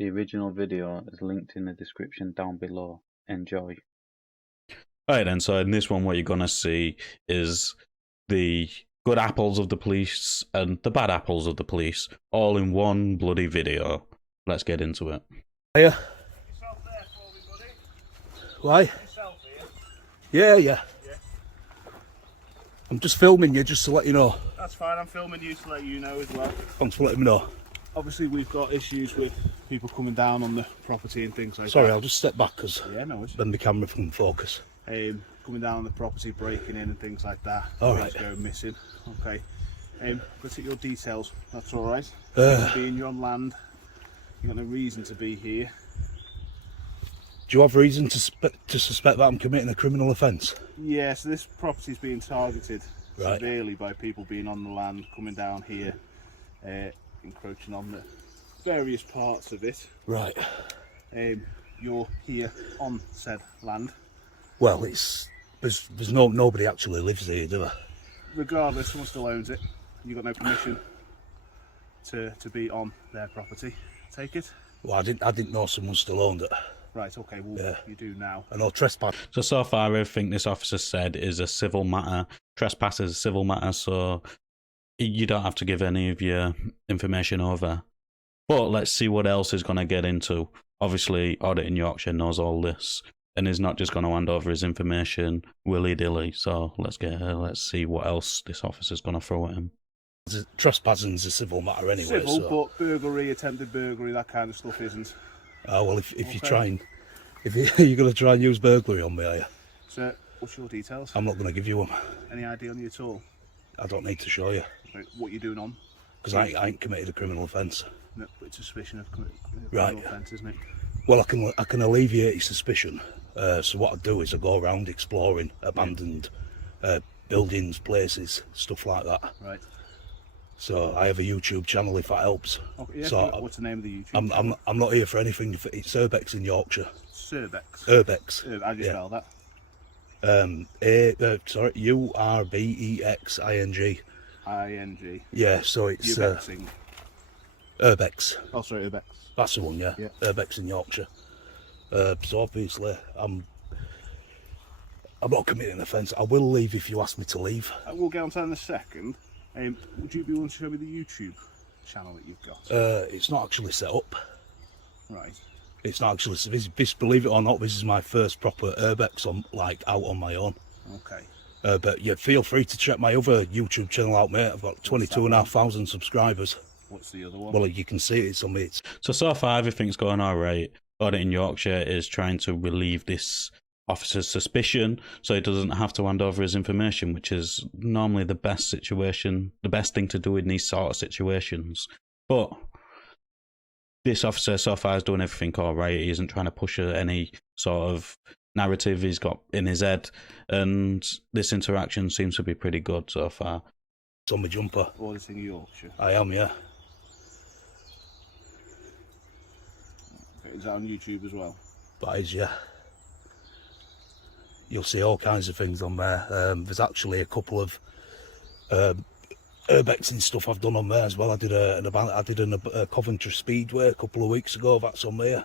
The original video is linked in the description down below. Enjoy. Alright then, so in this one what you're going to see is the good apples of the police and the bad apples of the police all in one bloody video. Let's get into it. Hiya. Why? Yeah. I'm just filming you just to let you know. That's fine, I'm filming you to let you know as well. Thanks for letting me know. Obviously we've got issues with people coming down on the property and things like that. Sorry, I'll just step back because then the camera can focus. Coming down on the property, breaking in and things like that. Alright. Going missing. Okay. Let's hit your details. That's alright. Being you're on land, you've got no reason to be here. Do you have reason to suspect that I'm committing a criminal offence? Yeah, so this property is being targeted Right. severely by people being on the land, coming down here, encroaching on the various parts of it. Right. You're here on said land. Well, there's nobody actually lives here, do I? Regardless, someone still owns it. You've got no permission to be on their property. Take it. Well, I didn't know someone still owned it. Right, okay, well, Yeah. you do now. I know trespass. So far everything this officer said is a civil matter. Trespass is a civil matter, so you don't have to give any of your information over. But let's see what else he's going to get into. Obviously, Audit in Yorkshire knows all this and is not just going to hand over his information willy-dilly. So let's see what else this officer's going to throw at him. Trespassing's a civil matter anyway. Civil, so. but burglary, attempted burglary, that kind of stuff isn't. Oh well, if Okay. you're trying, you're going to try and use burglary on me, are you? So, what's your details? I'm not going to give you them. Any ID on you at all? I don't need to show you Like, what you're doing on? because I ain't committed a criminal offence. No, it's a suspicion of criminal Right. offence, isn't it? Well, I can alleviate your suspicion. So what I do is I go around exploring abandoned buildings, places, stuff like that. Right. So I have a YouTube channel if that helps. Okay, yeah, So what's the name of the YouTube? I'm not here for anything. It's Urbex in Yorkshire. Surbex. Urbex. How do you Yeah. spell that? Urbexing. I-N-G. Yeah, so it's Urbexing. Urbex. Oh, sorry, Urbex. That's the one, yeah. Yeah. Urbex in Yorkshire. So obviously, I'm not committing an offence. I will leave if you ask me to leave. We'll get on to that in a second. Would you be willing to show me the YouTube channel that you've got? It's not actually set up. Right. It's not actually. This, believe it or not, this is my first proper Urbex out on my own. Okay. But yeah, feel free to check my other YouTube channel out, mate. I've got 22,500 subscribers. What's the other one? Well, you can see it's on me. So far everything's going alright. Audit in Yorkshire is trying to relieve this officer's suspicion so he doesn't have to hand over his information, which is normally the best thing to do in these sort of situations. But this officer so far is doing everything alright. He isn't trying to push any sort of narrative he's got in his head, and this interaction seems to be pretty good so far. It's on my jumper. Audit in Yorkshire. I am, yeah. Okay, is that on YouTube as well? That is, yeah. You'll see all kinds of things on there. There's actually a couple of urbex and stuff I've done on there as well. I did a Coventry Speedway a couple of weeks ago. That's on there.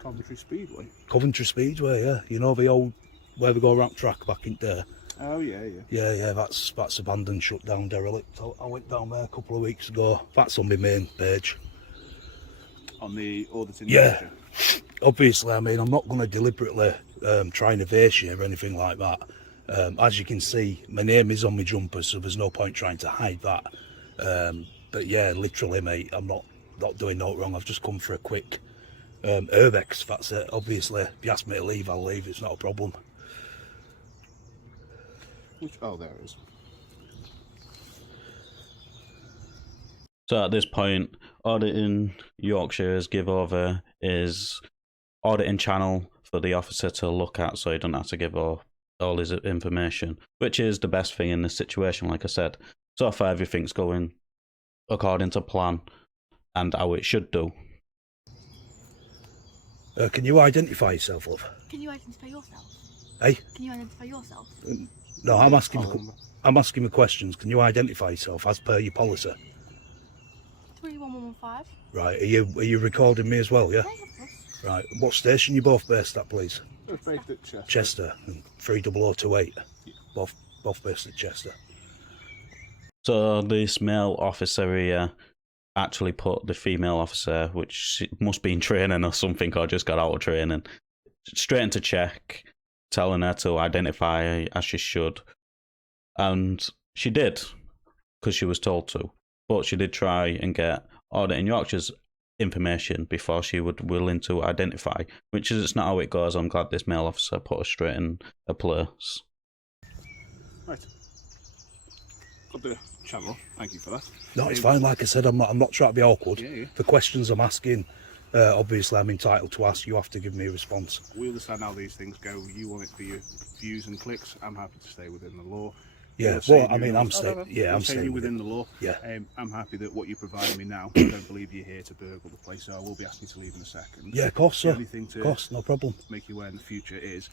Coventry Speedway? Coventry Speedway, yeah. You know the old where we go around track back in there. Oh yeah. Yeah. That's abandoned, shut down, derelict. I went down there a couple of weeks ago. That's on my main page. On the Audit in Yeah. Yorkshire? Obviously, I mean, I'm not going to deliberately try and evade you or anything like that. As you can see, my name is on my jumper, so there's no point trying to hide that. But yeah, literally, mate, I'm not doing no wrong. I've just come for a quick urbex, that's it. Obviously, if you ask me to leave, I'll leave. It's not a problem. Oh, there it is. So at this point, Audit in Yorkshire has give over his auditing channel for the officer to look at, so he doesn't have to give all his information, which is the best thing in this situation, like I said. So far, everything's going according to plan and how it should do. Can you identify yourself, love? Can you identify yourself? Hey? Can you identify yourself? No, I'm asking the questions. Can you identify yourself as per your policy? 31115. Right, are you recording me as well, yeah? Yeah, of course. Right, what station you both based at, please? It's based at Chester. Chester, and 30028. Both based at Chester. So this male officer here actually put the female officer, which must be in training or something, or just got out of training, straight into check, telling her to identify as she should. And she did, because she was told to. But she did try and get Audit in Yorkshire's information before she would willing to identify, which is it's not how it goes. I'm glad this male officer put her straight in a place. Right. Got the channel. Thank you for that. No, it's fine. Like I said, I'm not trying to be awkward. Yeah. The questions I'm asking, obviously I'm entitled to ask. You have to give me a response. We understand how these things go. You want it for your views and clicks. I'm happy to stay within the law. Yeah, You're saying well, I mean, I'm staying. Yeah, I'm saying staying you're within the law. Yeah. I'm happy that what you provide me now. I don't believe you're here to burgle the place, so I will be asking you to leave in a second. Yeah, of course, sir. The only thing Of course, no problem. make you aware in the future is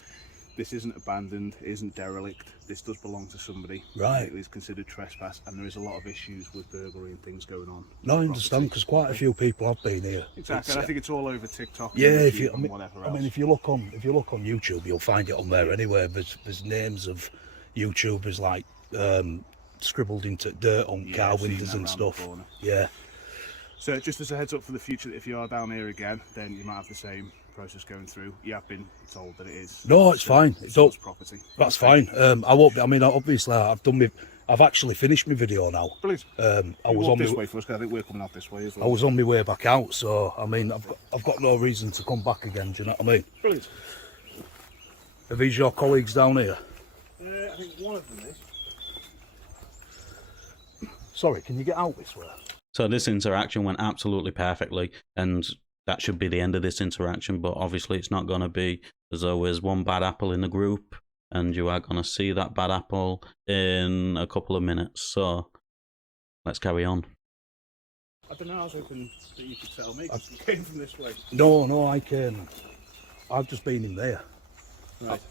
this isn't abandoned, it isn't derelict. This does belong to somebody. Right. It is considered trespass, and there is a lot of issues with burglary and things going on. No, I understand, because quite a few people have been here. Exactly. And I think it's all over TikTok. Yeah, and if you, YouTube and whatever else. I mean, if you look on YouTube, you'll find it on there anyway. There's names of YouTubers like scribbled into dirt on car I've seen windows that and round the stuff. corner. Yeah, So just as a heads up for the future, if you are down here again, then you might have the same process going through. You have been told that it is. no, it's fine. It's all, property. that's fine. I won't be. I mean, obviously, I've actually finished my video now. Brilliant. I You was walk on this my, way for us, 'cause I think we're coming out this way as I well. was on my way back out, so I mean, I've got no reason to come back again. Do you know what I mean? Brilliant. Are these your colleagues down here? I think one of them is. Sorry, can you get out this way? So this interaction went absolutely perfectly, and that should be the end of this interaction, but obviously it's not going to be. There's always one bad apple in the group, and you are going to see that bad apple in a couple of minutes. So let's carry on. I don't know, I was hoping that you could tell me, 'cause you came from this way. No, I've just been in there. Right.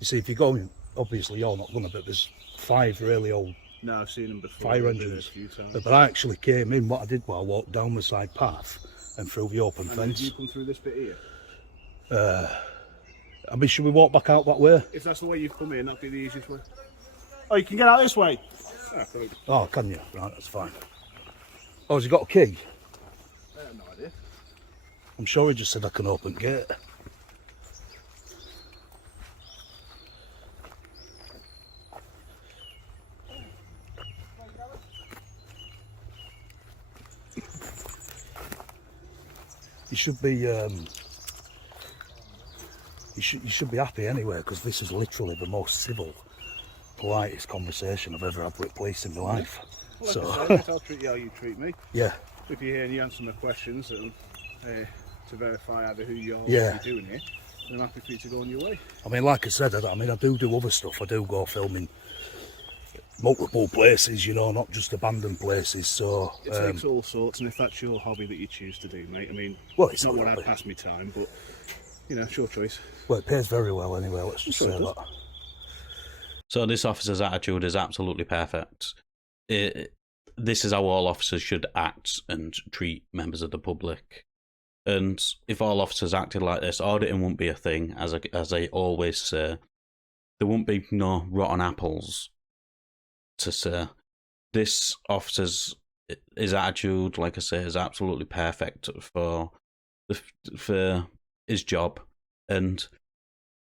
You see, if you go in, obviously you're not gonna, but there's 5 really old No, I've seen them before. fire I've been there engines. a few times. But I actually came in. What I did was I walked down the side path and through the open And then did fence. you come through this bit here? I mean, should we walk back out that way? If that's the way you've come in, that'd be the easiest way. Oh, you can get out this way. Ah, good. Oh, can you? Right, that's fine. Oh, has he got a key? I have no idea. I'm sure he just said I can open gate. You should be. You should be happy anyway, because this is literally the most civil, politest conversation I've ever had with police in my life. Well, So, like I said, I'll treat you how you treat me. yeah, If you're here and you answer my questions and, to verify either who you are or Yeah. what you're doing here, then I'm happy for you to go on your way. I mean, like I said, I do other stuff. I do go filming multiple places, you know, not just abandoned places. So, It takes all sorts, and if that's your hobby that you choose to do, mate, I mean, Well, it's it's not not what I'd really. pass me time, but, you know, it's your choice. well, it pays very well anyway. Let's just Sure it say does. that. So this officer's attitude is absolutely perfect. This is how all officers should act and treat members of the public. And if all officers acted like this, auditing wouldn't be a thing, as I always say. There wouldn't be no rotten apples to say. This officer's his attitude, like I say, is absolutely perfect for his job, and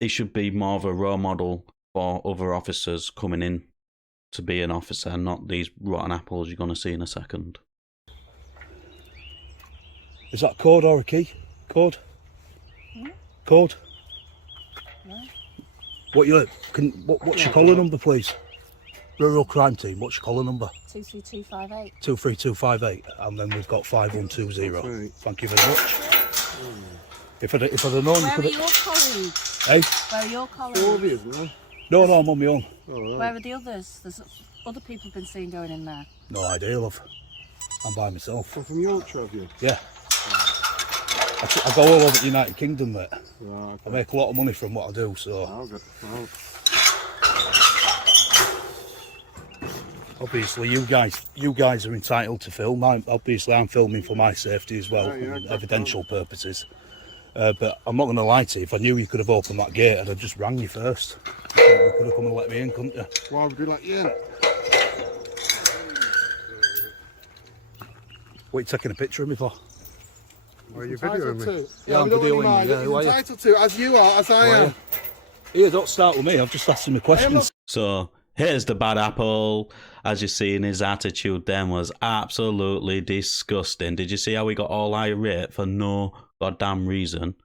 he should be more of a role model for other officers coming in to be an officer, not these rotten apples you're going to see in a second. Is that code or a key? Code? Code? No. What's your collar number, please? Rural Crime Team, what's your collar number? 23258. 23258, and then we've got 5120. Right. Thank you very much. If I'd have known you Where could are have... your colleagues? Hey? Where are your colleagues? All of you, isn't there? No, I'm on my own. Where are the others? There's other people been seen going in there. No idea, love. I'm by myself. From Yorkshire, have you? Yeah. I go all over the United Kingdom, mate. Right, I make a lot of money from what I do, so... I'll go. Obviously, you guys are entitled to film. I'm filming for my safety as well, Yeah, and evidential purposes. But I'm not going to lie to you. If I knew you could have opened that gate, I'd have just rang you first. You could have come and let me in, couldn't you? Why would you let you in? What are you taking a picture of me for? Are you videoing me? Yeah, I'm videoing you. Yeah, who are you? Entitled to, as you are, as I am. Here, don't start with me. I've just asked him a question. So here's the bad apple. As you see, his attitude then was absolutely disgusting. Did you see how he got all irate for no goddamn reason?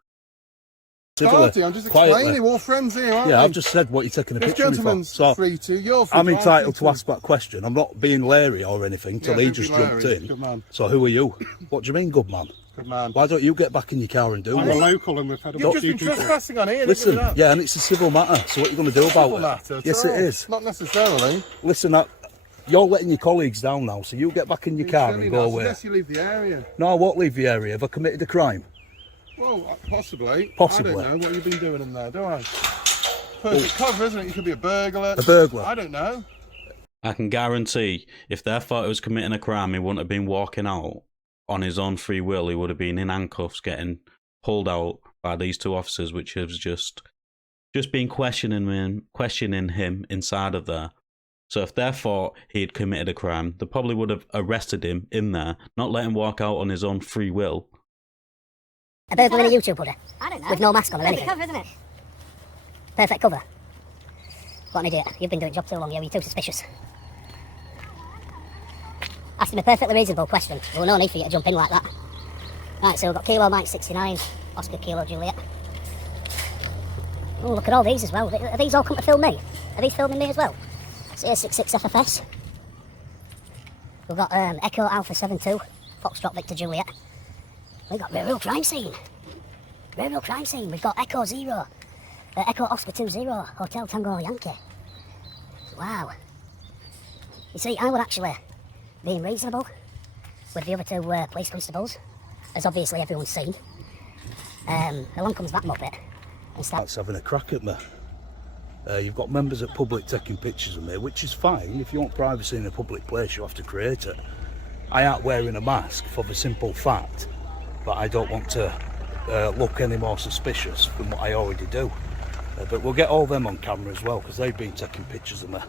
Party, I'm just explaining. We're all friends here, aren't we? Yeah, I've just said what you're taking a This picture of me for. gentleman's So free to. You're free I'm to, entitled to ask that question. I'm not being leery or anything till Yeah, he don't just be jumped leery. in. Good man. So who are you? What do you mean, good man? Good man. Why don't you get back in your car and do I'm a it? local and we've had a You've just few been people. trespassing on here. Listen, look at that. yeah, and it's a civil matter. So what are you going to do about Civil it? matter at Yes, all. it is. Not necessarily. Listen, you're letting your colleagues down now, so you get back in your car and go away. Unless you leave the area. No, I won't leave the area. Have I committed a crime? Well, possibly. Possibly. I don't know what you've been doing in there, do I? Perfect cover, isn't it? You could be a burglar. A burglar? I don't know. I can guarantee if they thought he was committing a crime, he wouldn't have been walking out on his own free will. He would have been in handcuffs, getting pulled out by these two officers, which has just been questioning him inside of there. So if they thought he'd committed a crime, they probably would have arrested him in there, not let him walk out on his own free will. A burglar in a YouTube hoodie? I don't know. With no mask on or anything? Perfect cover, isn't it? Perfect cover. What an idiot. You've been doing your job too long, yeah, you're too suspicious. Asked him a perfectly reasonable question. There was no need for you to jump in like that. Right, so we've got Kilo Mike 69, Oscar Kilo Juliet. Oh, look at all these as well. Are these all come to film me? Are these filming me as well? CA66 FFS. We've got Echo Alpha 72, Foxtrot Victor Juliet. We've got real crime scene. Real crime scene. We've got Echo Zero. Echo Oscar 20, Hotel Tango Yankee. Wow. You see, I would actually being reasonable with the other two police constables, as obviously everyone's seen. Along comes that muppet and starts That's having a crack at me. You've got members of public taking pictures of me, which is fine. If you want privacy in a public place, you have to create it. I aren't wearing a mask for the simple fact that I don't want to look any more suspicious than what I already do. But we'll get all them on camera as well, because they've been taking pictures of me.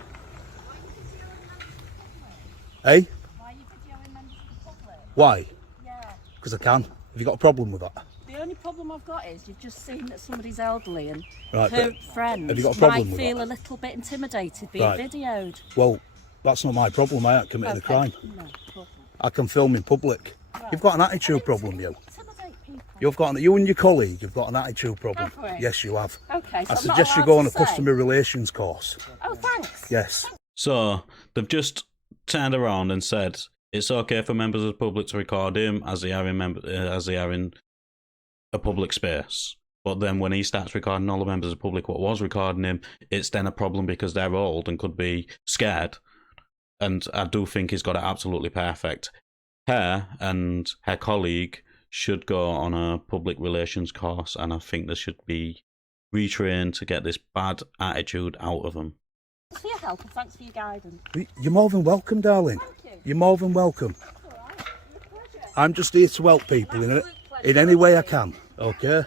Hey? Why are you videoing members of the public? Why? Yeah. Because I can. Have you got a problem with that? The only problem I've got is you've just seen that somebody's elderly and Right, her but friends have you got a problem might with feel that? a little bit intimidated being Right. videoed. Well, that's not my problem. I haven't committed a crime. No, problem. I can film in public. You've got an attitude problem, you. Intimidate people. You and your colleague have got an attitude problem. Have we? Yes, you have. Okay, so I I'm not suggest you allowed go to on a say. customer relations course. Oh, thanks. Yes. So they've just turned around and said it's okay for members of the public to record him as they are in a public space. But then when he starts recording all the members of the public what was recording him, it's then a problem because they're old and could be scared. And I do think he's got it absolutely perfect. Her and her colleague should go on a public relations course, and I think they should be retrained to get this bad attitude out of them. Thanks for your help and thanks for your guidance. You're more than welcome, darling. Thank you. You're more than welcome. That's all right. It's a pleasure. I'm just here to help people in any way I can, okay?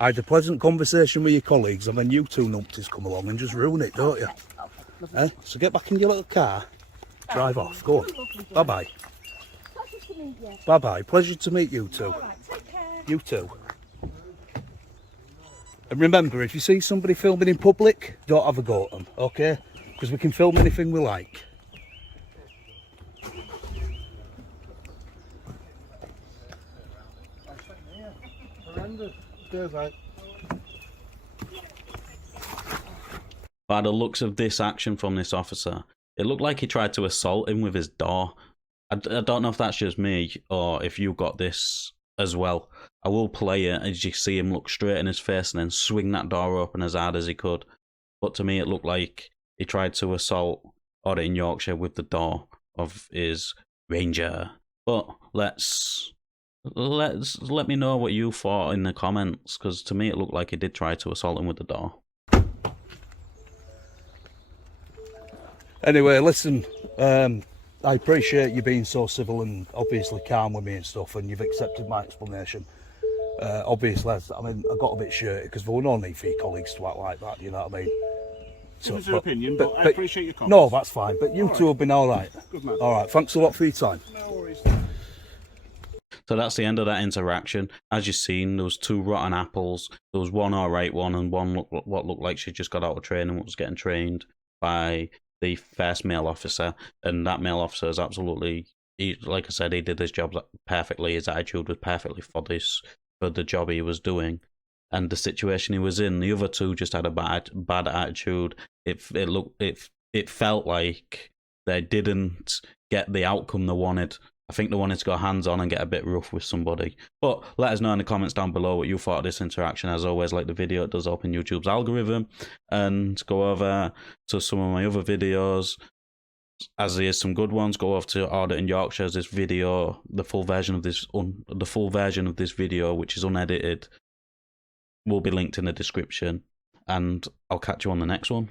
I had a pleasant conversation with your colleagues, and then you two numpties come along and just ruin it, don't you? Okay, lovely. Eh? So get back in your little car, drive off, go on. Bye-bye. Pleasure to meet you. Bye-bye. Pleasure to meet you two. All right, take care. You too. And remember, if you see somebody filming in public, don't have a go at them, okay? Because we can film anything we like. Horrendous. There's like. By the looks of this action from this officer, it looked like he tried to assault him with his door. I don't know if that's just me or if you got this as well. I will play it as you see him look straight in his face and then swing that door open as hard as he could. But to me, it looked like he tried to assault Audit in Yorkshire with the door of his Ranger. But let me know what you thought in the comments, because to me it looked like he did try to assault him with the door. Anyway, listen, I appreciate you being so civil and obviously calm with me and stuff, and you've accepted my explanation. Obviously, I mean, I got a bit shirty because there were no need for your colleagues to act like that, you know what I mean? It was your opinion, but I appreciate your comments. No, that's fine, but you two have been alright. Good man. Alright, thanks a lot for your time. No worries. So that's the end of that interaction. As you've seen, there was 2 rotten apples. There was one alright one, and one what looked like she just got out of training and was getting trained by the first male officer. And that male officer is absolutely, like I said, he did his job perfectly. His attitude was perfectly for the job he was doing. And the situation he was in, the other 2 just had a bad attitude. It felt like they didn't get the outcome they wanted. I think they wanted to go hands-on and get a bit rough with somebody. But let us know in the comments down below what you thought of this interaction. As always, like the video, it does open YouTube's algorithm. And go over to some of my other videos. As there's some good ones, go over to Audit in Yorkshire's this video, the full version of this video, which is unedited, will be linked in the description. And I'll catch you on the next one.